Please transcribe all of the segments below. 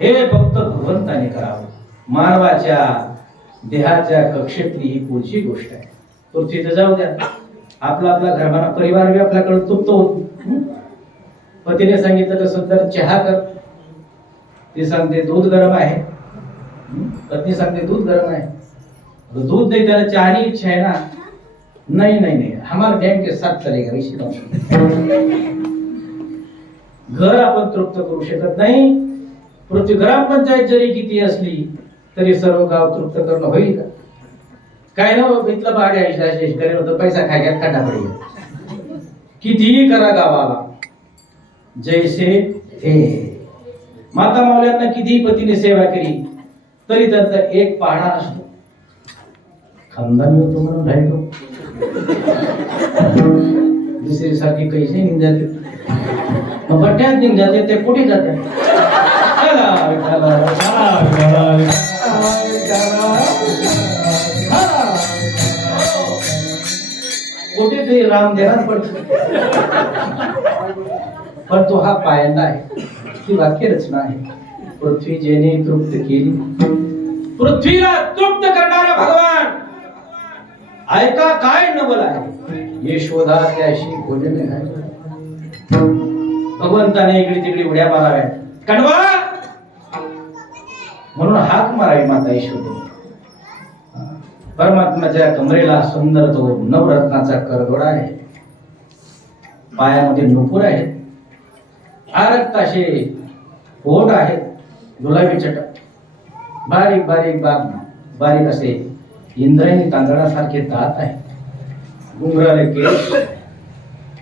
हे फक्त भगवंताने करावं. मानवाच्या देहाच्या कक्षेतली ही पुढची गोष्ट आहे. पृथ्वीचं जाऊ द्या, आपला आपला घरमाना परिवार बी आपल्याकडे तुटतो. पतीने सांगितलं कसं तर चहा कर, ती सांगते दूध गरम आहे. पत्नी सांगते दूध गरम आहे. दूध नाही, त्याला चहानी इच्छा आहे ना. नहीं नहीं नहीं, हमारे डैम के साथ चलेगा विषय. घर आपण तृप्त करू शकत नाही. पृथ्वी ग्रामपंचायत जरी किती असली तरी सर्व गाव तृप्त करणं होईल का? काय ना इथलं भाडे आयुष्य करेल होतं, पैसा खायला काटा पडेल. कितीही करा गावाला जैसे थे. माता मावल्यांना कितीही पतीने सेवा केली तरी त्यांचा एक पाहणा असतो. खानदानी होतो म्हणून राहिलो. दुसरी सारखी कैसे निघ जाते, बट्ट्यात निघ जाते, ते कुठे जाते? कुठेतरी राम देणार पडतो. पण तो हा पायंडा आहे, ती वाक्य रचना आहे. पृथ्वी जेने तृप्त केली, पृथ्वीला तृप्त करणारा भगवान ऐका काय नवल आहे. यशोदा त्याशी भोजन घातले. भगवंताने इकडे तिकडे उड्या माराव्या, कडवा म्हणून हाक मारावी माता यशोदेने. परमात्म्याच्या कमरेला सुंदर तो नवरत्नाचा करदोडा आहे. पायामध्ये नुपूर आहे, आरक्त असे पोट आहे, गुलाबी चटक, बारीक बारीक बारीक असे इंद्रायणी तांदळासारखे दात आहे, घुंगराले केस,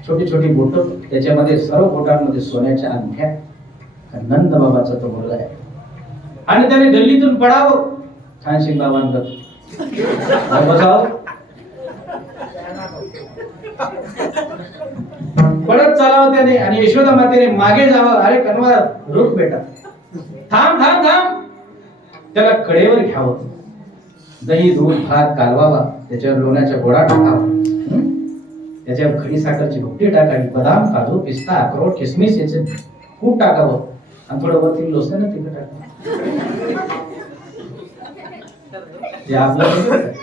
छोटी छोटी बोट, त्याच्यामध्ये सर्व बोटांमध्ये सोन्याच्या अंगठ्या. नंद बाबाचा तो मुलगा आहे. आणि त्याने गल्लीतून पडावं खानसिंग बाबांकडे बसाव, पडत चालावं त्याने. आणि यशोदा मातेने मागे जावं. अरे कन्वा रुक बेटा, थांब थांब थांब. त्याला कडेवर घ्यावं, दही दूध भात कालवावा, त्याच्यावर लोण्याचा गोळा टाकावा, त्याच्यावर खडी साखरची भुकटी टाकावी, बदाम काजू पिस्ता अक्रोड किसमिस याचे खूप टाकावं, आणि थोडं वरती लोसनं तिखट टाकावं. जे आपलं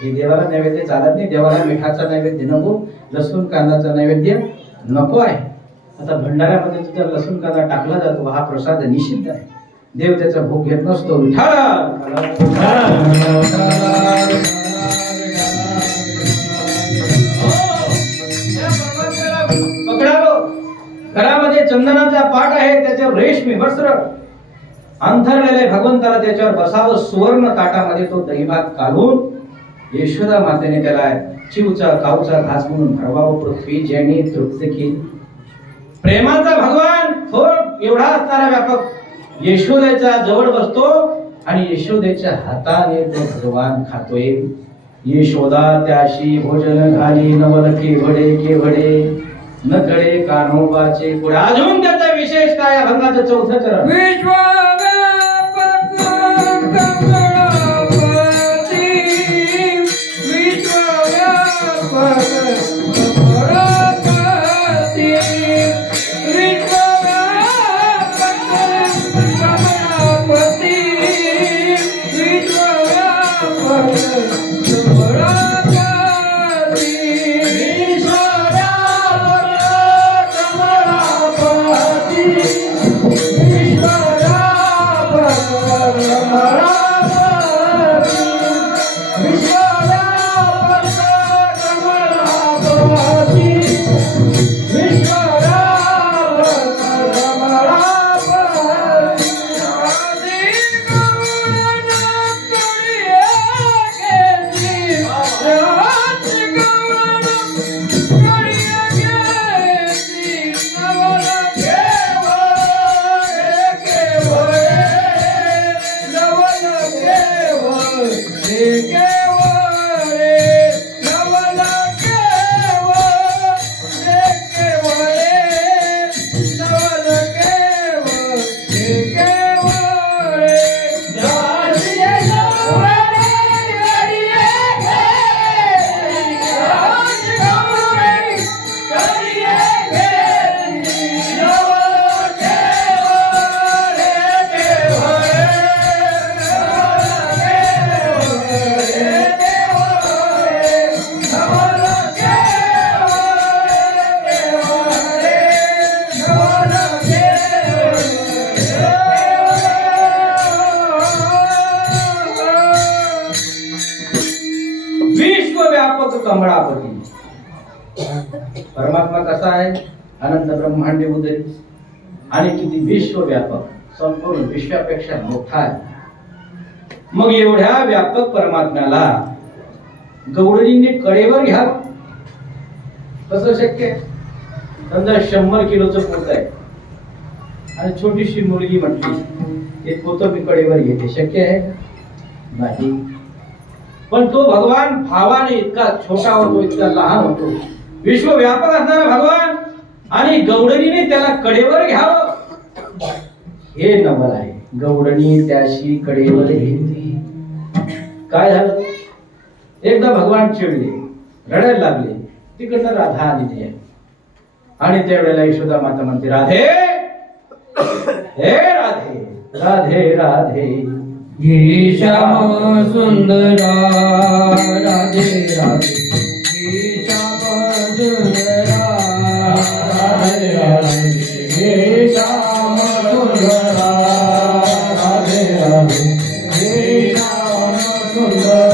हे देवाला नैवेद्य चालत नाही. देवाला मिठाचा नैवेद्य नको, लसूण कांदाचा नैवेद्य नको आहे. आता भंडाऱ्यामध्ये तुझा लसूण कांदा टाकला जातो, हा प्रसाद निषिद्ध आहे. देव त्याचा भोग घेत नसतो. घरामध्ये चंदनाचा पाट आहे, त्याच्यावर रेशमी वस्त्र अंथरलेले. भगवंताला त्याच्यावर बसावं. सुवर्ण ताटामध्ये तो दहीभात काढून यशोदा मातेने त्याला चिवचा काऊचा घास म्हणून भरवावं. पृथ्वी ज्याने तृप्त केली. प्रेमाचा भगवान थोर एवढा असणारा व्यापक यशोदेच्या जवळ बसतो आणि यशोदेच्या हाताने तो भगवान खातोय. यशोदा त्याशी भोजन घाली, नवल केवडे न कळे कान्होबाचे पुढे. अजून त्याचा विशेष काय? भंगाचं चौथं चरण. ईश्वरा ब्रह्मांडे उदरी आणि किती विश्वव्यापक, संपूर्ण विश्वापेक्षा मोठा आहे. मग एवढ्या व्यापक परमात्म्याला गवळणीने कडेवर घ्यावं कसं शक्य आहे? समजा 100 किलोचं पोत आहे आणि छोटीशी मुलगी म्हटली एक पोत मी कडेवर घेते, शक्य आहे? नाही. पण तो भगवान भावाने इतका छोटा होतो, इतका लहान होतो, विश्वव्यापक असणारा भगवान, आणि गवळणीने त्याला कडेवर घ्यावं हे नवल आहे. गवळणी त्याशी कडेवर घेतली. काय झालं? एकदा भगवान चिडले, रडायला लागले. तिकडनं राधा आलेली आहे आणि त्यावेळेला यशोदा माता म्हणते, राधे, हे राधे, राधे राधे, हे श्याम सुंदरा, राधे राधे, हे श्याम सुंदरा, राधे राधे, हे श्याम सुंदरा, राधे राधे, हे श्याम सुंदरा.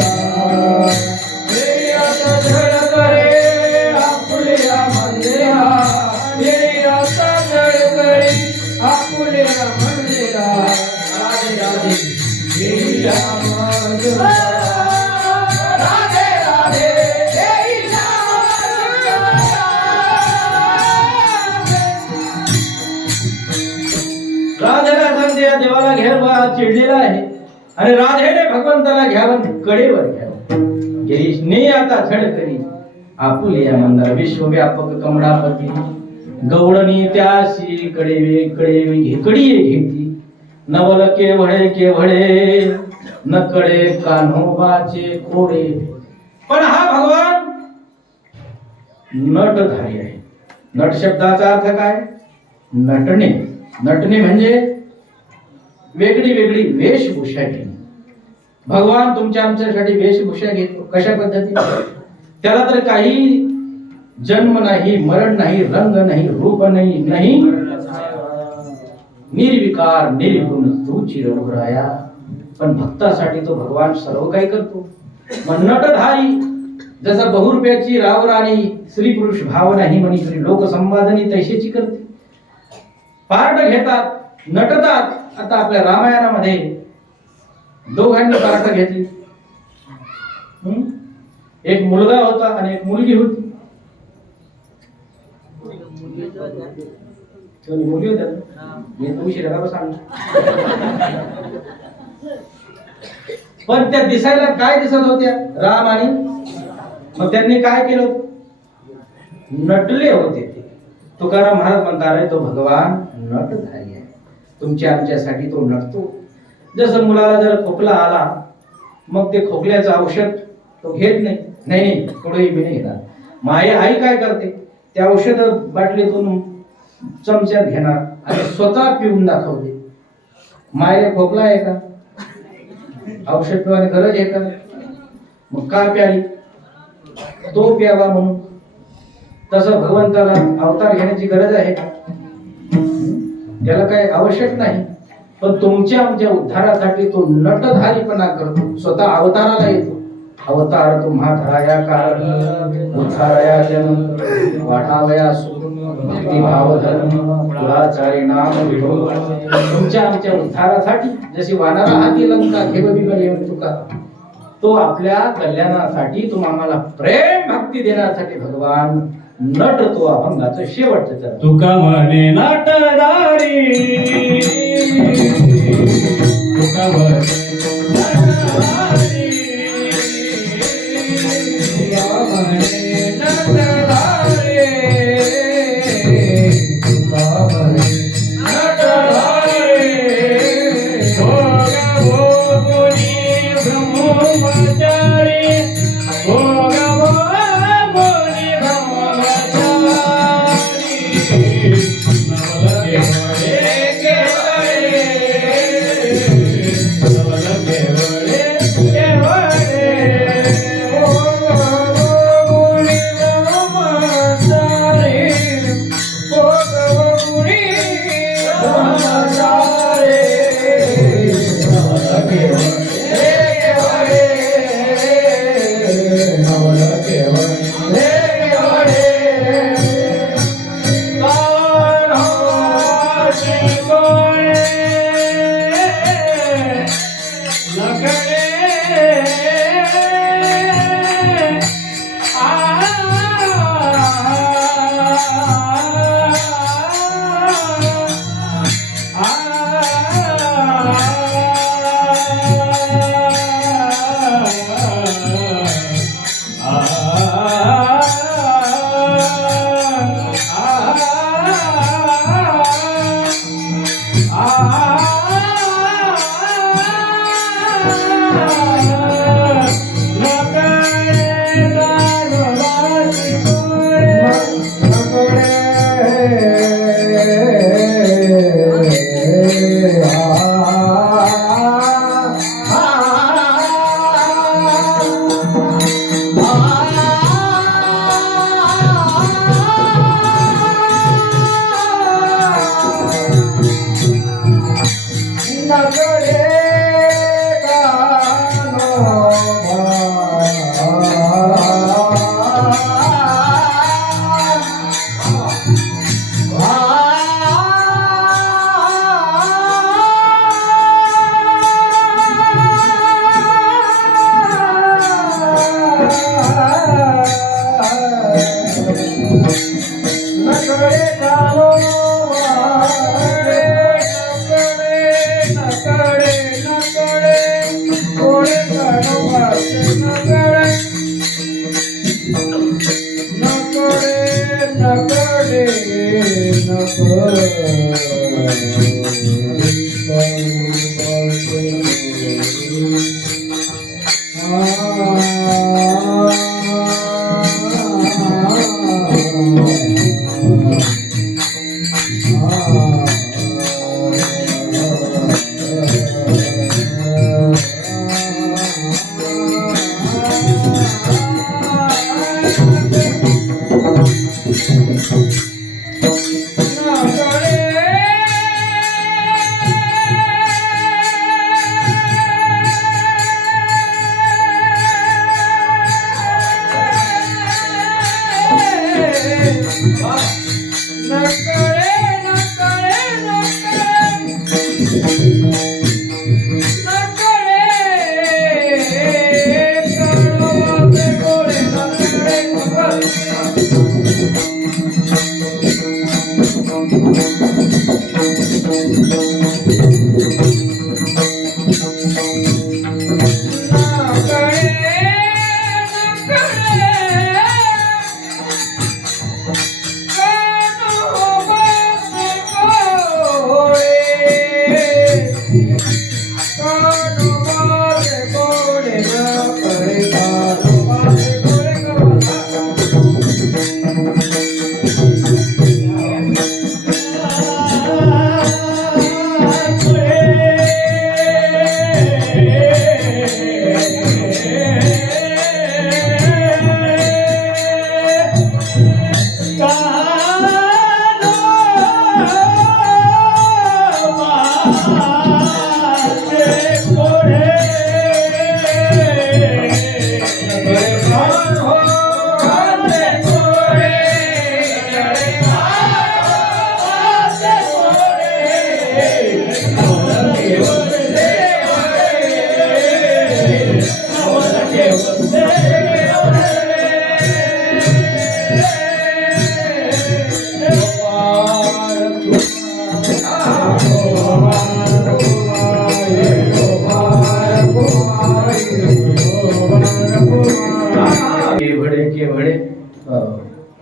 राधेला सांगते या देवाला घ्यावा चिडलेला आहे आणि राधेने भगवंताला घ्यावं कडेवर घ्यावं. गिरीशने आता छड करी आपुलिया मंदार विश्वव्यापक कमळापती. गवळणी त्याशी कडेवे घेती. नवल केवळे केवळे नकडे कान्होबाचे कोडे. पण हा भगवान नटधारी आहे. नट शब्दाचा अर्थ काय? नटणे. नटणे म्हणजे वेगळी वेगळी वेशभूषा घेणे. भगवान तुमच्या आमच्यासाठी वेशभूषा घेतो. कशा पद्धतीने? त्याला तर काही जन्म नाही, मरण नाही, रंग नाही, रूप नाही, निर्विकार निर्गुण तू चिरंभराया. पण भक्तासाठी तो भगवान सर्व काही करतो. मग नटधारी, जसा बहुरूप्याची रावराणी स्त्री पुरुष भाव नाही म्हणी लोकसंवादनी तैशीची करते. पार्ट घेतात, नटतात. आता आपल्या रामायणामध्ये दोघांनी पार्ट घेतली. एक मुलगा होता आणि एक मुलगी होती. मुली होत्या. मी तुमची सांग. पण त्या दिसायला काय दिसत होत्या? राम आणि मग त्यांनी काय केलं? नटले होते ते. तुकाराम महाराज म्हणतात, तो भगवान नटधारी आहे. तुमच्या आमच्यासाठी तो नटतो. जसं मुलाला जर खोकला आला मग ते खोकल्याचं औषध तो घेत नाही. नाही थोडंही मी नाही घेणार. आई काय करते? ते औषध बाटलीतून चमच्यात घेणार आणि स्वतः पिऊन दाखवते. मायला खोकला आहे का? औषध पिवाने गरज आहे का? मग का प्याली? तो प्यावा म्हणून. तसं भगवंताला अवतार घेण्याची गरज आहे का? त्याला काही आवश्यक नाही. पण तुमच्या आमच्या उद्धारासाठी तो नटधारीपणा करतो. स्वतः अवताराला येतो. अवतार तुम्हा धराया कारण उद्धारया जन वाटावया भक्ती भाव धर्म कुळाचारी नाम विभो. तुमच्या आमच्या उद्धारासाठी जशी वानरा हाती लंका घेऊन तुका, तो आपल्या कल्याणासाठी तुम्हाला प्रेम भक्ती देण्यासाठी भगवान नटतो. अभंगाचं शेवटचं चरण. तुका म्हणे नटधारी, तुका म्हणे नटधारी, तुका म्हणे नटधारी, तुका म्हणे नटधारी. भोग भोगुनी ब्रह्मचारी, भोग भोगुनी ब्रह्मचारी. नवल केवळे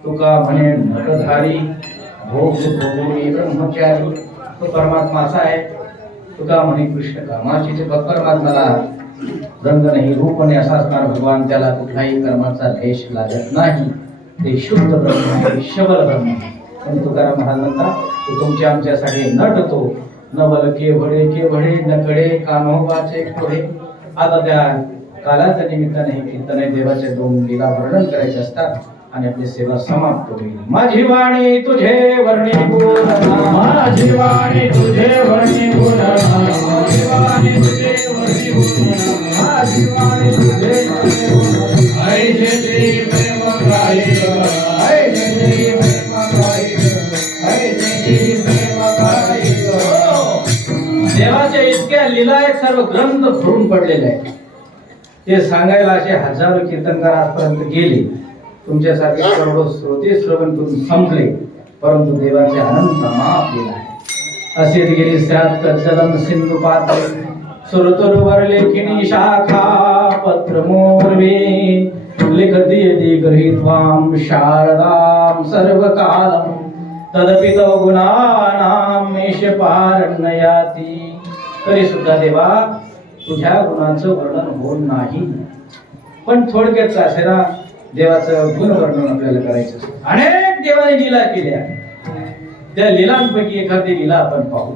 तुका म्हणे नटधारी भोग भोगोनी ब्रह्मचारी तो परमात्माचा आहे. तुका म्हणे कृष्ण कामाची जे परमात्म्याला रंग नाही रूप नाही असा असणार भगवान, त्याला कुठलाही कर्माचा द्वेष लागत नाही. ते शुद्ध ब्रह्म आहे, शबल ब्रह्म आहे. पण तुकाराम महाराज म्हणतात तो तुमच्या आमच्यासाठी नटतो. नवल केवढे केवढे नकडे कान्होबाचे पुढे. आता त्या कालाच्या निमित्ताने हे कीर्तन देवाचे दोन लीला वर्णन करायचे असतात आणि आपली सेवा समाप्त होईल. माझी वाणी तुझे वर्णी बोलना, माझी वाणी तुझे वर्णी बोलना, माझी वाणी तुझे वर्णी बोलना, माझी वाणी तुझे वर्णी बोलना. ऐसे श्री प्रेम गायिक, ऐसे श्री प्रेम गायिक, ऐसे श्री प्रेम गायिक. देवाच्या इतक्या लीला आहेत, सर्व ग्रंथ भरून पडलेले आहेत. ते सांगायला असे हजारो कीर्तनकार आजपर्यंत गेले, तुमच्यासारखे करोडो श्रोते श्रवण करून संपले, परंतु देवाचे अनंत माप लिला आहे. असे गेली श्राद्ध जलम सिंधू पात्र सुरतुरवर लेखिनी शाखा पत्र मोर्वे लिखती यदि गृहीत्वां शारदां सर्वकालं तदपि तव गुणानां मेष पारण्ययाति. तरी सुद्धा देवा तुझ्या गुणांचं वर्णन होत नाही. पण थोडक्यात असेना देवाचं गुणवर्णन आपल्याला करायचं असतं. अनेक देवाने लीला केल्या, त्या लीलांपैकी एखादी लीला आपण पाहू.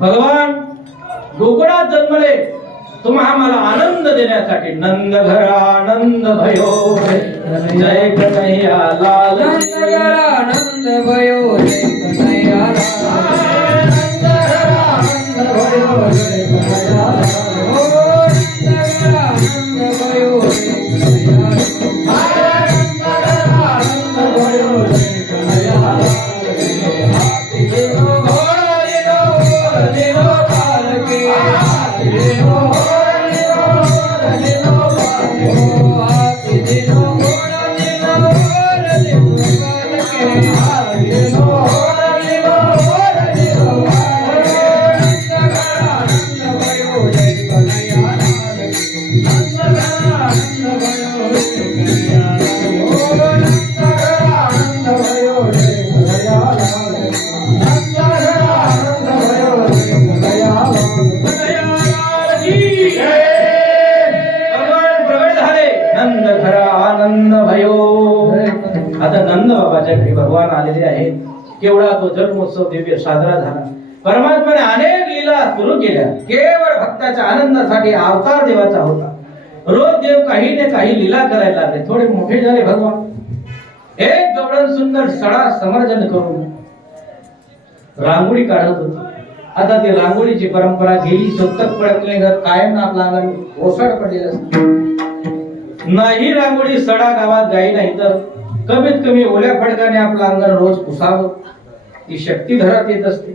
भगवान गोकुळात जन्मले तुम्हाला आनंद देण्यासाठी. नंद घर आनंद भयो जय कन्हैया लाल, नंद घर आनंद भयो जय कन्हैया लाल, नंद घर आनंद भयो जय कन्हैया लाल, ओ नंद घर आनंद भयो जय कन्हैया लाल, नंद घर आनंद भयो जय कन्हैया लाल. हाथी दिनो घोड़ा दिनो काल के, हाथी दिनो घोड़ा दिनो काल के, हाथी दिनो घोड़ा दिनो काल के, हाथी दिनो घोड़ा दिनो काल के. नंद घर आनंद भयो जय कन्हैया लाल, नंद घर आनंद भयो जय कन्हैया लाल, ओ नंद घर आनंद भयो जय कन्हैया लाल, नंद घर आनंद भयो जय कन्हैया लाल. कन्हैया लाल की जय. भगवान प्रगट झाले. नंद घर आनंद भयो. आता नंद बाबाच्या घरी भगवान आलेले आहेत. केवढा तो जन्मोत्सव दिव्य साजरा झाला. परमात्म्याने अनेक लीला सुरू केल्या. केवळ भक्ताच्या आनंदासाठी अवतार देवाचा होता. रोज देव काही ना काही लीला करायला लागले. थोडे मोठे झाले भगवान. एक गवळण सुंदर सडा समर्जन करून रांगोळी काढत होते. आता ती रांगोळीची परंपरा गेली. सत्तक पडकले कायम आपला अंगावर ओसाड पडलेला असतो. नाही रांगोळी सडा गावात गाई नाही तर कमीत कमी ओल्या फडकाने आपलं अंगण रोज पुसावं. ती शक्ती घरात येत असते.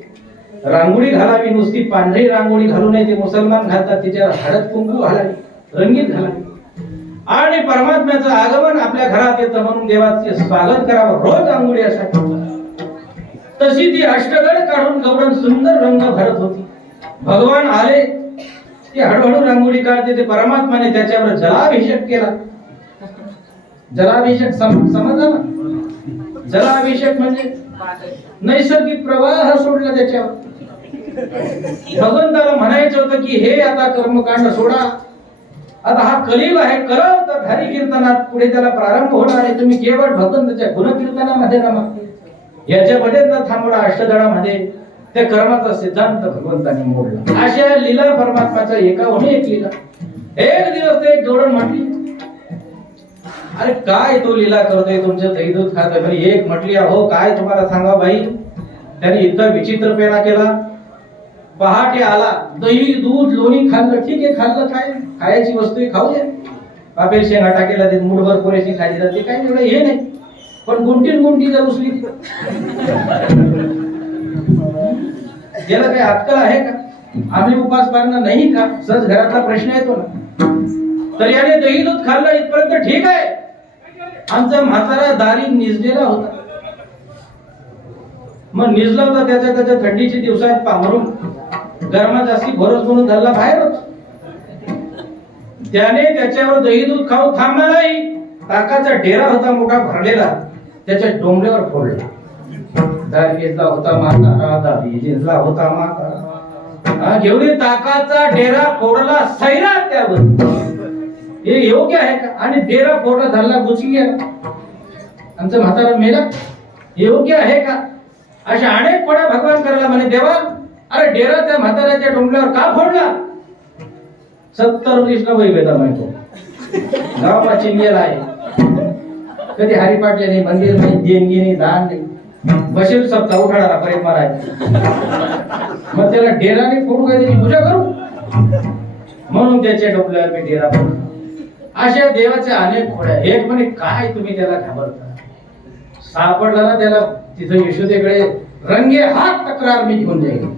रांगोळी घालावी, नुसती पांढरी रांगोळी घालू नये. ते मुसलमान घालतात. तिच्यावर हळद कुंकू घालावी, रंगीत घालावी. आणि परमात्म्याचं आगमन आपल्या घरात येतं म्हणून देवाचे स्वागत करावं. रोज रांगोळी असावी. तशी ती अष्टगड काढून गवळण सुंदर रंग भरत होती. भगवान आले. ती हळूहळू रांगोळी काढते. ते परमात्माने त्याच्यावर जलाभिषेक केला. जलाभिषेक समजला ना? जलाभिषेक म्हणजे नैसर्गिक प्रवाह सोडला त्याच्यावर. भगवंताला म्हणायचं होतं की हे आता कर्मकांड सोडा. आता हा कलियुग आहे. कलव तर हरी कीर्तनात पुढे त्याला प्रारंभ होणार आहे. तुम्ही केवळ भगवंताच्या गुणकीर्तनामध्ये रमा. याच्यामध्ये न थांबडा अष्टदळामध्ये त्या कर्माचा सिद्धांत भगवंताने मोडला. अशा लीला परमात्माचा एकाहून एक लीला. एक दिवस ते एक जोडण म्हटली, अरे काय तो लीला करतोय तुमचं दही दूध खात आहे. एक म्हटली, अहो काय तुम्हाला सांगा बाई, त्याने इतका विचित्रपणा केला. पहाटे आला, दही दूध लोणी खाल्लं. ठीक आहे, खाल्लं. काय खायची वस्तू खाऊ द्या. पापेल शेंगा टाकेला ते मुठभर पुरेशी खाली जाते. काही एवढं हे नाही. पण गुंटी जर उचली याला काही अक्कल आहे का? आम्ही उपास पाळणार नाही का? सहज घरातला प्रश्न येतो ना. तर याने दही दूध खाल्लं इथपर्यंत ठीक आहे. आमचा म्हातारा दारी निजलेला होता. मग निजला होता त्याच्या थंडीच्या दिवसात पांघरून गरमात जास्ती भरोस म्हणून धरला बाहेर होता. त्याने त्याच्यावर दही दूध खाऊन थांबला नाही. ताकाचा डेरा होता मोठा भरलेला, त्याच्या डोंगऱ्यावर फोडला. दारीला होता म्हातारा, दारीला होता म्हातारा. घेऊन ताकाचा डेरा फोडला सैराट त्यावर. हे योग्य आहे का? आणि डेरा फोडला, धरला, गुची गेला. आमचा म्हातारा मेला. हे योग्य आहे का? अशा अनेक पडा भगवान करायला म्हणे, देवा अरे डेरा त्या म्हाताऱ्याच्या डोंगऱ्यावर का फोडला? 70 कृष्ण भाई बेटा माहितो गावाला चिंगेला आहे. कधी हरिपाठ नाही, मंदिर नाही, देणगी नाही, दान नाही. बसेल सब उठाडा पर्यंत मारायचा. मग त्याला डेराने फोडू काय, त्याची पूजा करू म्हणून त्याच्या डोक्यावर मी डेरा फोडू. अशा देवाच्या अनेक खोड्या. एक म्हणे, काय तुम्ही त्याला घाबरता? सापडला ना त्याला तिथं यशोदेकडे, रंगे हात तक्रार मी घेऊन जाईल.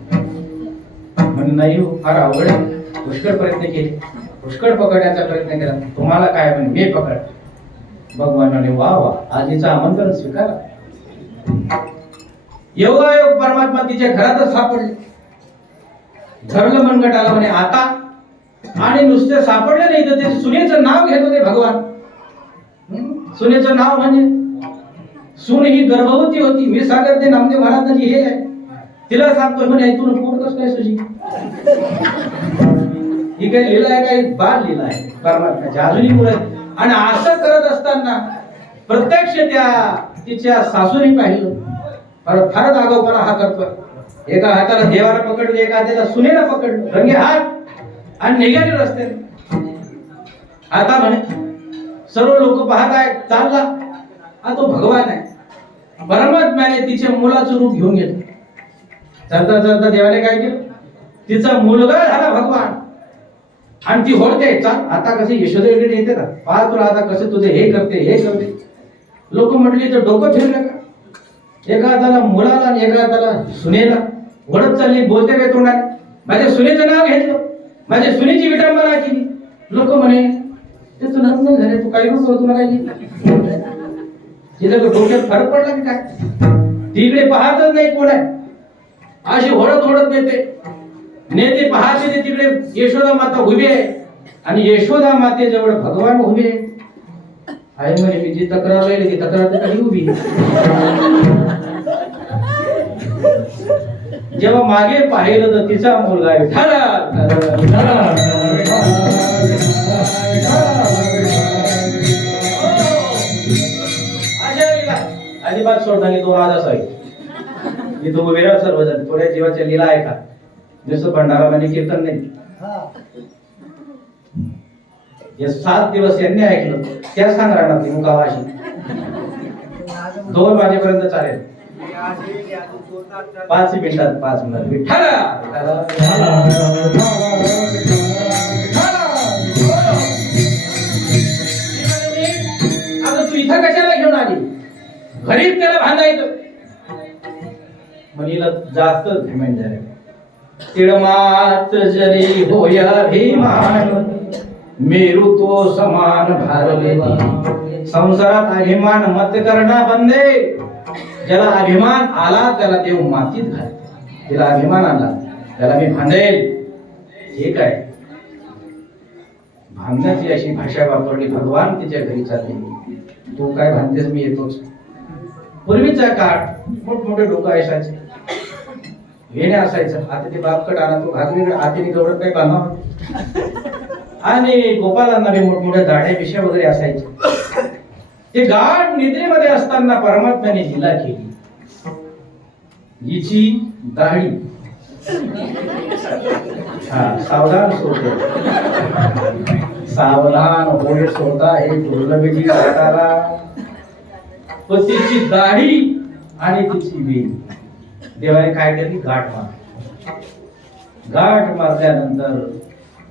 म्हणे नाही हो, फार अवघड आहे, पुष्कळ प्रयत्न केले, पुष्कळ पकडण्याचा प्रयत्न केला, तुम्हाला काय म्हणे मी पकड. भगवान म्हणे वा वा, आजीचं आमंत्रण स्वीकारा. योगायोग परमात्मा तिच्या घरातच सापडले. धरलं मनगट आला म्हणे आता, आणि नुसते सापडले नाही तर ते सुनेचं नाव घेत होते भगवान. सुनेचं नाव म्हणजे सून ही गर्भवती होती. मी सांगत ते नामदेव महाराजांची हे आहे, तिला सांगतो म्हणे ऐकून पोट कसं काय सुजी. ही काही लीला आहे, काही बाल लीला आहे परमात्म्याची अजूनही मुळे. आणि असं करत असताना प्रत्यक्ष त्या तिच्या सासूने पाहिलं, फारच आगाऊपणा हा करतोय. एका हाताला देवाला पकडलं, एका हाताला सुनेला पकडलं, रंगे हात, आणि निघाले रस्त्याने. आता म्हणे सर्व लोक पाहत आहेत, चालला हा तो भगवान आहे. परमात्म्याने तिच्या मुलाचं रूप घेऊन घेतलं. चालता चालता देवाने काय केलं, तिचा मुलगा झाला भगवान. आणि ती होते चाल आता कसे यशोदेवीकडे येते का, पहा तुला आता कसं तुझे हे करते हे करते. लोक म्हटले तर डोकं फिरलं का, एका हाताला मुलाला आणि एका हाताला सुनेला ओढत चालली, बोलते काय तोंडाने. माझ्या सुनेचं नाव घेतलं, माझ्या सुनेची विटंबना केली. लोक म्हणे ते तू लग्न झाले, तू काही नको, तुला काही तिला डोक्यात फरक पडला की काय. तिकडे पाहतच नाही कोण आहे, अशी ओढत ओढत नेते पाहते ते तिकडे यशोदा माता उभी आहे, आणि यशोदा मातेजवळ भगवान उभे आहे. म्हणे मी जी तक्रार राहिली ती तक्रार तर काही उभी. जेव्हा मागे पाहिलं तर तिचा मुलगा आहे. अजिबात सोडणार नाही, तो राजा साहेब. मी तो वेगळा सर्वजण थोड्या जीवाच्या लीला आहे का, जसं भंडारा म्हणजे कीर्तन नाही. हे 7 दिवस यांनी ऐकलं, त्या सांग राहणार मुकावाशी 2 वाजेपर्यंत चालेल. 5 मिनिटात 5 मिनिट विठ्ठल. आता तू इथं कशाला घेऊन आली, घरीच त्याला बांधायचं. म्हणीला जास्त पेमेंट झाले. तिळमात जरी होय अभिमान, मेरू तो समान भारले. संसारात अभिमान मत करणा बंदे. ज्याला अभिमान आला त्याला देव मातीत घालते. तिला अभिमान आला त्याला मी भांडेल. हे काय भांडण्याची अशी भाषा वापरली. भगवान तिच्या घरी चालले, तू काय भांडतेस, मी येतोच. पूर्वीचा काळ मोठमोठे डोकं असायचे, वेण्या असायचं. आता ते बापकड आणा, तो घागरीकडे हातीने गवडत काही बांधा. आणि गोपालांना बी मोठमोठ्या दाढ्या पिशा वगैरे असायचे. ते गाढ निद्रेमध्ये असताना परमात्म्याने लीला केली. हिची दाढी सावधान सोडते, सावधान होय सोडता हे दुर्लभजी वाटाला. पण तिची दाढी आणि तिची वेल देवाने काय केली, गाठ मार. गाठ मारल्यानंतर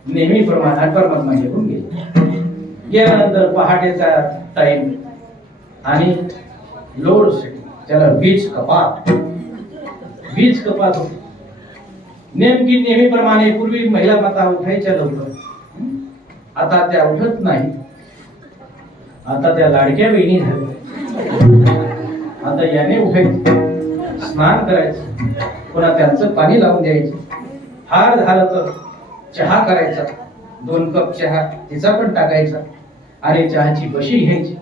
नेहमीप्रमाणे परमात्मा घेऊन गेले. गेल्यानंतर पहाटेचा टाइम आणि लोड सेटिंग, त्याला वीज कपात होती. नेमकी नेहमीप्रमाणे पूर्वी महिला माता उठायच्या लवकर, आता त्या उठत नाही. आता त्या लाडक्या बहिणी झाल्या. आता याने उठायचं, स्नान करायचं, पुन्हा त्यांचं पाणी लावून द्यायचं. हार झालं तर चहा करायचा, 2 कप चहा तिचा पण टाकायचा, आणि चहाची बशी घ्यायची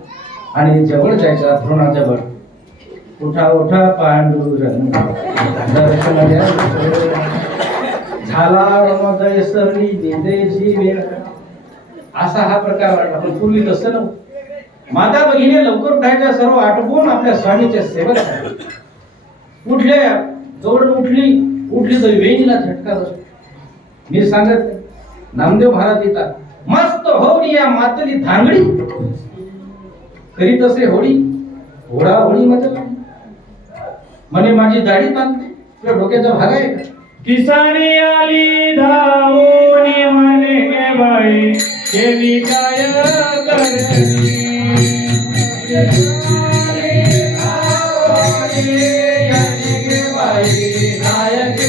आणि जवळ जायचा थोराजवळ. उठा उठा पांडुरंग दर्शन द्या, झाला रमदय सरली निदेची वेळ. असा हा प्रकार वाटला. पण पूर्वी तसं नव्हतं. माता भगिनी लवकर उठायच्या, सर्व आटोपून आपल्या स्वामीच्या सेवक झाल्या. उठल्या, दौडून उठली तरी वेणीला झटका बसतो. मी सांगत नामदेव महाराज येतात, मस्त होडी या मातली धांगडी करीत असे होडी, होडा होडी म्हणे माझी दाढी ताणते, तुला डोक्याचा भाग आहे का. किसानी आली धावून म्हणे गे बाई, केली काय करणी. बाई नायक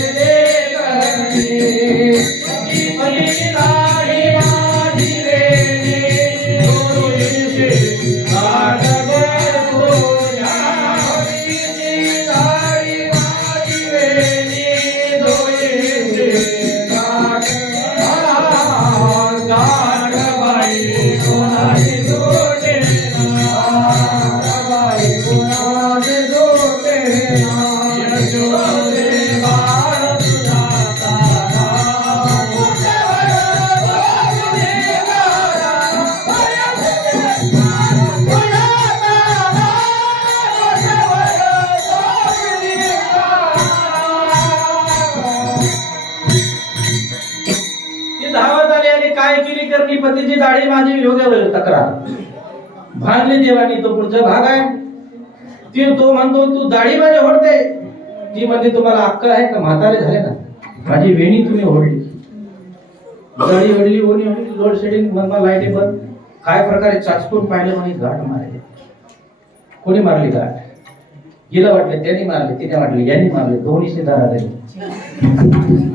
करणी पतीची दाढी माझी योग्य तक्रार भांडली देवानी. तो पुढचा भाग आहे तो म्हणतो तू दाढी माझी ओढते. ती म्हणते तुम्हाला अक्कल आहे का? म्हातारे झाले ना, माझी वेणी तुम्ही ओढली. दाढी ओढली ओढली ओढली लोड शेडिंग मग लाईटी बंद. काय प्रकारे चाचपून पाहिलं म्हणे गाठ मारली. कोणी मारली गाठ? गेलं वाटलं त्यांनी मारले, तिने वाटले यांनी मारले, दोन्हीचे दारा झाली.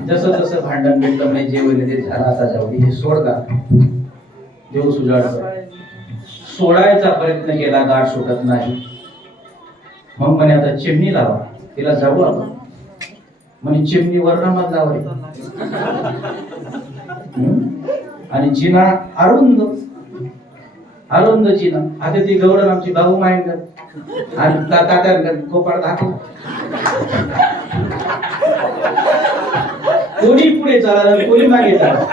जसं जसं भांडण भेटलं म्हणजे जे होईल ते झालं. आता जाऊ दे, हे सोड का देव सुजाड. सोडायचा प्रयत्न केला, गाठ सुटत नाही. मग म्हणे आता चिमणी लावा, तिला जाऊ आपण. म्हणे चिमणी वर्णामात लावाय आणि जिना अरुंद अरुंद जिना. आता ती गवडण आमची भाऊ माहिती आणि तात्या गोपाळ दाखव. कोणी पुढे चालला कोणी मागे चालला.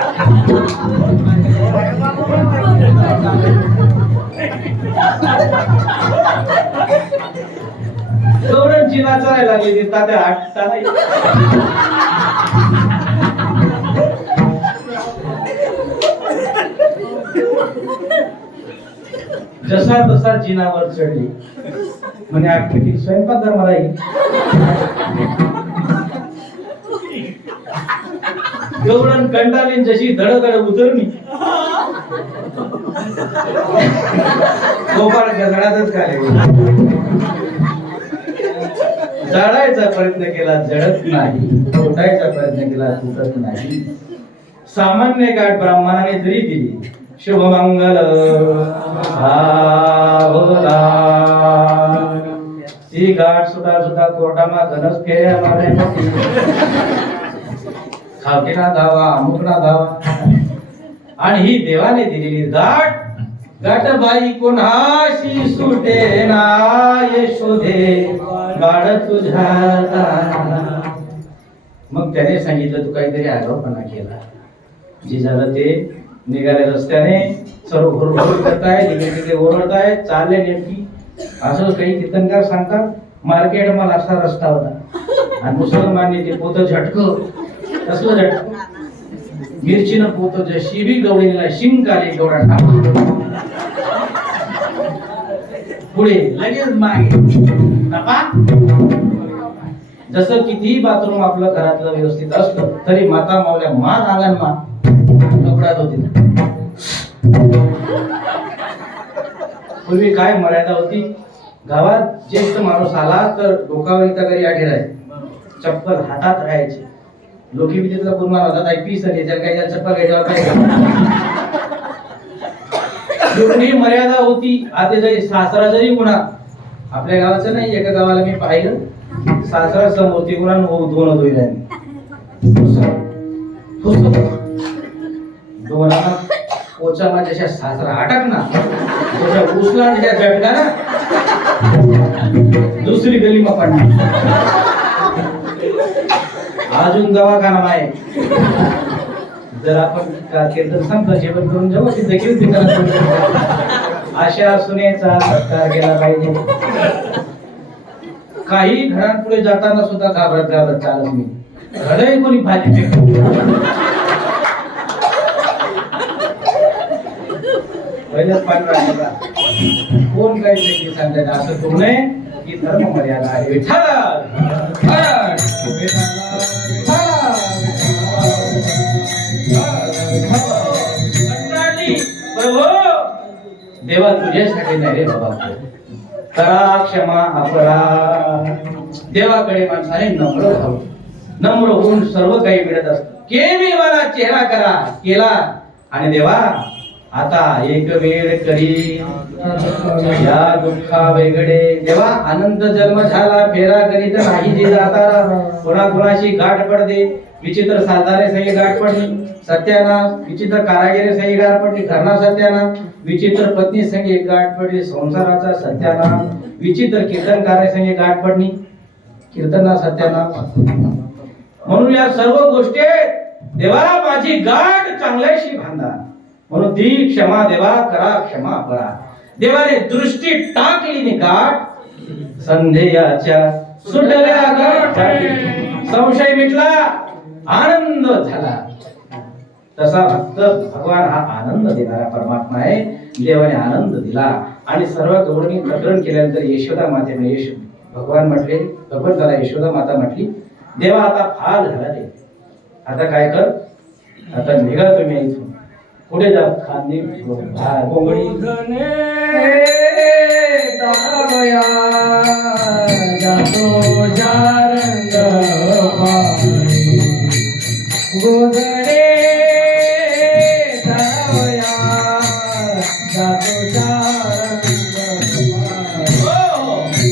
गवडण जिना चालायला लागली, तात्या आठ चालायची. जसा तसा जिनावर चढली. म्हणे आठवडी स्वयंपाक कर मला येईल. गवळण कंटाळली जशी धडधड उतरली. गोपाळ गजडातच काय जाळायचा प्रयत्न केला, जळत नाही. तुटायचा प्रयत्न केला, तुटत नाही. सामान्य गाठ ब्राह्मणाने जरी दिली, शुभमंगल भावला. ती गाठ सुद्धा सुद्धा कोर्टामा घनच फेऱ्या मारण्यासाठी खावटीना धावा, अमुकना धावा. आणि ही देवाने दिलेली गाठ गाठबाई कोणाशी सुटे ना यशोदे बाळ तुझ्या. मग त्याने सांगितलं तू काहीतरी आगाऊपणा केला. जे झालं ते निघाले रस्त्याने सर्व भरभर करताय, तिकडे ओरडताय, चालले नेमकी. असं काही कीर्तनकार सांगतात मार्केट मला असा रस्ता होता आणि मुसलमानने ते पोत झटक कसलं झटक मिरचीनं पोत जशी बी गवडीला शिंक आली गवडा टाकून पुढे लगेच मागे नपा. जसं कितीही बाथरूम आपलं घरातलं व्यवस्थित असलं तरी माता मावल्या मान आंगण मा कपड्यात होती. पूर्वी काय मर्यादा होती, गावात ज्येष्ठ माणूस आला तर डोकावर इथं घरी आठी राहायचे, चप्पल हातात राहायचे. लोकी बी तिथला पूर्ण होता ताई पीस आणि त्याला काही चप्पल घ्यायच्यावर काय मर्यादा होती. आता जरी सासरा जरी गुन्हा आपल्या गावाचं नाही, एका गावाला मी पाहिलं सासरा समोर ती गुन्हा दोन होईल दोना पोचा माझ्या सासरा अटक ना त्याच्या उसला झटका ना दुसरी गली मग पडणार. अजून दवाखाना आहे. जर आपण कीर्तन संपलं जेवण करून जाऊ तिथे कीर्ती अशा सुनेचा सत्कार केला पाहिजे. काही घरांपुढे जाताना सुद्धा घाबरत घाबरत चालत मी हृदय कोणी भाजी पहिलेच पाणी राहिला कोण काही सांगायचं असं करू नये. ही धर्म मर्यादा आहे. देवा तुझ्यासाठी नाही रे बाबा, करा क्षमा अपराध. देवाकडे माणसाने नम्र व्हावं, नम्र होऊन सर्व काही मिळत असत. केवी मला चेहरा करा केला आणि देवा आता एक वेळ करी या दुःखा वेगळे. देवा अनंत जन्म झाला फेरा करीत नाही जे जाता. कोणा कोणाशी गाठ पडते, विचित्र साधारे सही गाठ पडली सत्यानाश. विचित्र कारागिरी सही गाठ पडली घरना सत्यानाश. विचित्र पत्नी संगी गाठ पडली संसाराचा सत्यानाश. विचित्र कीर्तनकारे संगी गाठ पडली कीर्तना सत्यानाश. म्हणून या सर्व गोष्टी देवा माझी गाठ चांगल्याशी बांधा. म्हणून ती क्षमा देवा करा क्षमा करा. देवाने दृष्टी टाकली गाठ संध्याच्या सुटल्या गाठ. संशय मिटला, आनंद झाला. तसा फक्त भगवान हा आनंद देणारा परमात्मा आहे. देवाने आनंद दिला आणि सर्व गौरणी प्रकरण केल्यानंतर यशोदा मातेने भगवान म्हटले, भगवंताला यशोदा माता म्हटली, देवा आता फार झाला रे, आता काय कर, आता निघा तुम्ही इथून, पुढे जा. खांदी कोंबडी तारावया जातो जारंग पाणी, गोधडे तारावया जातो जारंग पाणी.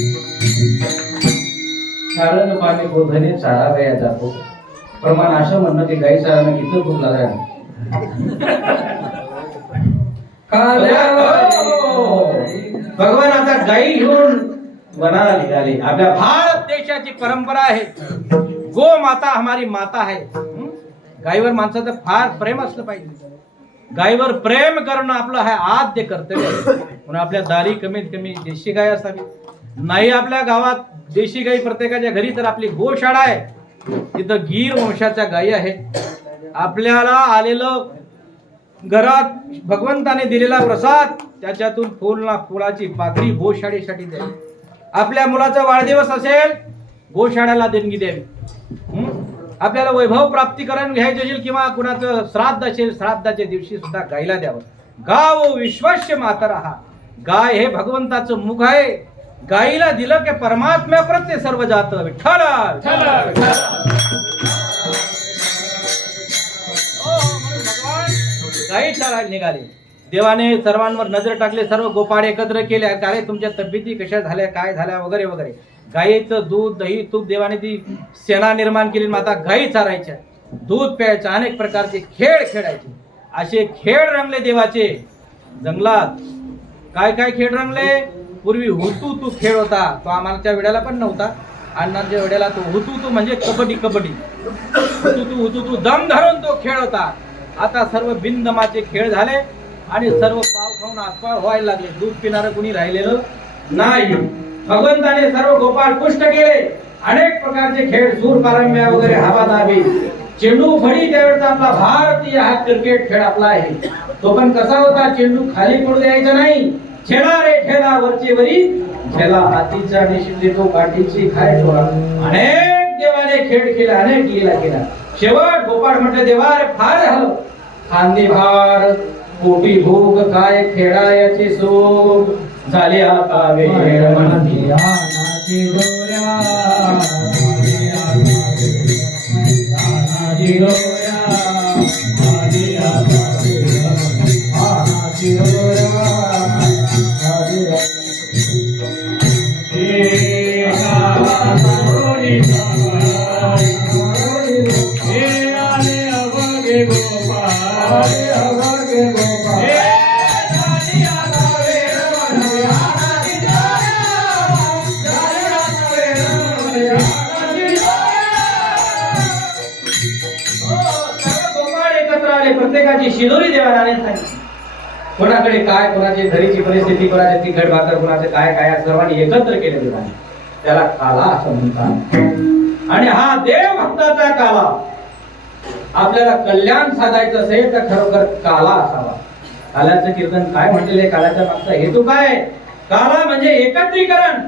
सारंग पाणी गोधने चारावया जातो. प्रमाण असं म्हणणं की गाई चारानं किती खूप लागला. भगवान आता गाई घेऊन वनाला निघाले. आपल्या भारत देशाची परंपरा आहे, गो माता हमारी माता है. गाईवर माणसाचं फार प्रेम असलं पाहिजे. गाईवर प्रेम करणं आपलं हे आद्य कर्तव्य आहे. म्हणून आपल्या दारी कमीत कमी देशी गाय असावी. नाही आपल्या गावात देशी गाई प्रत्येकाच्या घरी, तर आपली गोशाळा आहे, तिथं गीर वंशाच्या गायी आहेत. आपल्याला आलेलं घरात भगवंताने दिलेला प्रसाद, त्याच्यातून फुल ना फुलाची पाकळी गोशाळेसाठी द्यावी. आपल्या मुलाचा वाढदिवस असेल, गोशाळ्याला देणगी द्यावी. आपल्याला वैभव प्राप्तीकरण घ्यायचे असेल किंवा कुणाचं श्राद्ध असेल, श्राद्धाच्या दिवशी सुद्धा गायला द्यावं. गाव विश्वस्य मातरहा, गाय हे भगवंताचं मुख आहे. गायीला दिलं की परमात्म्याप्रत्ये सर्व जात. विठ्ठल गाई चारायला निघाले. देवाने सर्वांवर नजर टाकले, सर्व गोपाळ एकत्र केले. अरे तुमच्या तब्येती कशा झाल्या, काय झाल्या वगैरे वगैरे. गायीचं दूध दही तूप, देवाने ती सेना निर्माण केली. आता गायी चारायच्या, दूध प्यायचं, अनेक प्रकारचे खेळ खेळायचे. असे खेळ रंगले देवाचे जंगलात. काय काय खेळ रंगले? पूर्वी हुतू खेळ होता, तो आम्हाच्या वेळेला पण नव्हता. अण्णांच्या वेळेला तो हुतू म्हणजे कबड्डी. हुतू दम धरून तो खेळ होता. आता सर्व बिनदमाचे खेळ झाले आणि सर्व पाव खाऊन आसपास व्हायला लागले. दूध पिणारं कुणी राहिलेलं नाही. भगवंताने सर्व गोपाळ पुष्ट केले. अनेक प्रकारचे खेळ, सूर पारंब्या वगैरे, हवादाबी, चेंडू फडी, त्यावेळेचा आपला भारतीय हा क्रिकेट खेळ आपला आहे. तो पण कसा होता? चेंडू खाली पडू द्यायचा नाही. खेळा रे खेळा वरचे वरी, खेळा हातीच्या निशिते तो काठीची खाय टोळा. अनेक देवाने खेळ केला, अनेक लीला केला. शेवट गोपाळ म्हटले, देवा रे फार झालं, खांदी भार पोटी भूक, काय खेळायचे सोग, झाले आता वेळ मनाची नाची दोऱ्या, नाची दोऱ्या, नाची दोऱ्या. प्रत्येकाची शिदोरी देवाने सांगितली. कोणाकडे काय, कोणाची घरीची परिस्थिती, कोणाची तिखट भाकर, कोणाचे काय काय, सर्वांनी एकत्र केले देवाने. त्याला काला असं म्हणतात. आणि हा देव भक्ताचा काला. आपल्याला कल्याण साधायचं असेल तर खरोखर काला असावा. काल्याचं कीर्तन काय म्हटलेले, काल्याचा मागचा हेतू काय? काला म्हणजे एकत्रीकरण,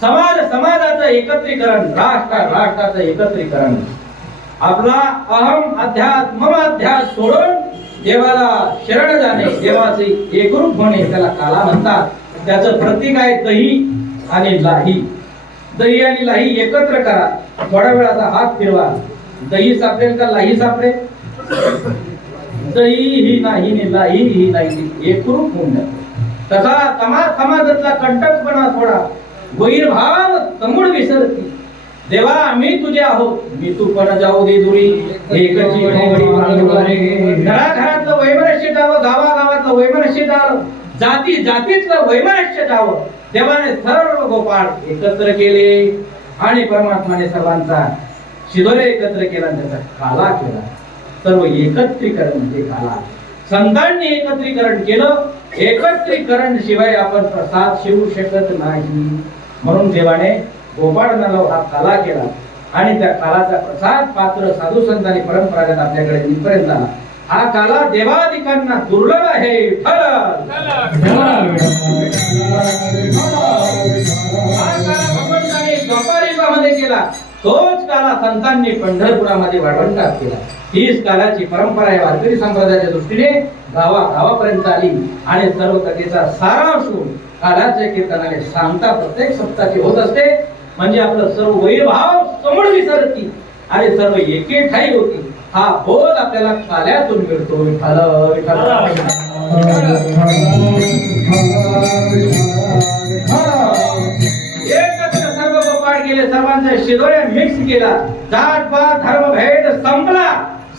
समाजाचं एकत्रीकरण, राष्ट्राचं एकत्रीकरण. आपला अहम अध्यास मम अध्यास सोडून देवाला शरण जाणे, देवाचे एकरूप होणे, त्याला काला म्हणतात. त्याचं प्रतीक आहे दही आणि लाही. दही आणि लाही एकत्र करा, थोड्या वेळाचा हात फिरवा, दही सापडेल का लाही सापडेल? दही ही नाही ने लाही ही नाही, एकरूप होऊन जाते. तसा समाजातला कंटकपणा थोडा, वैरभाव समूळ विसरती. देवा आम्ही तुझे आहोत, मी तू पण जाऊ दे दुरी, एकची घोंगडी. घराघरातलं वैमनस्य जावं, गावागावातलं वैमनस्य जावं, जातीतलं वैमनस्य जावं. देवाने सर्व गोपाळ एकत्र केले आणि परमात्माने सर्वांचा शिदोरे एकत्र केला, त्याचा काला केला. सर्व एकत्रीकरण म्हणजे काला. संतांनी एकत्रीकरण केलं. एकत्रीकरण शिवाय आपण प्रसाद शिवू शकत नाही. म्हणून देवाने गोपाळनाला हा काला केला आणि त्या कालाचा प्रसाद पात्र साधू संतांनी परंपरागत आपल्याकडे इथपर्यंत आला. हा काला देवादिकांना दुर्लभ आहे विठ्ठल. हा काला भगवंताने द्वापारयुगामध्ये केला, तोच काला संतांनी पंढरपुरामध्ये वाढवंटात केला. हीच कालाची परंपरा आहे वारकरी संप्रदायाच्या दृष्टीने गावागावापर्यंत आली आणि सर्व कथेचा सारांश कालाच्या कीर्तनाने सांगता प्रत्येक सप्ताहाची होत असते. म्हणजे आपलं सर्व वैरभाव समोर विसरती आणि सर्व एके ठाई होती. हा बोध आपल्याला काल्यातून मिळतो. विठ्ठल विठ्ठल. एकत्र सर्व गोपाळ केले, सर्वांच्या शिदोऱ्या मिक्स केला, जात पात धर्म भेद संपला,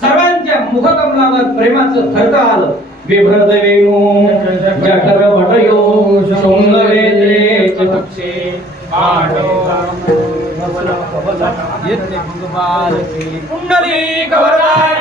सर्वांच्या मुखकमलावर प्रेमाचं थरक आलं. विभ्रद वेणू जठर भटयो शृंग वेद्रे चक्षे कुंडली कवरदार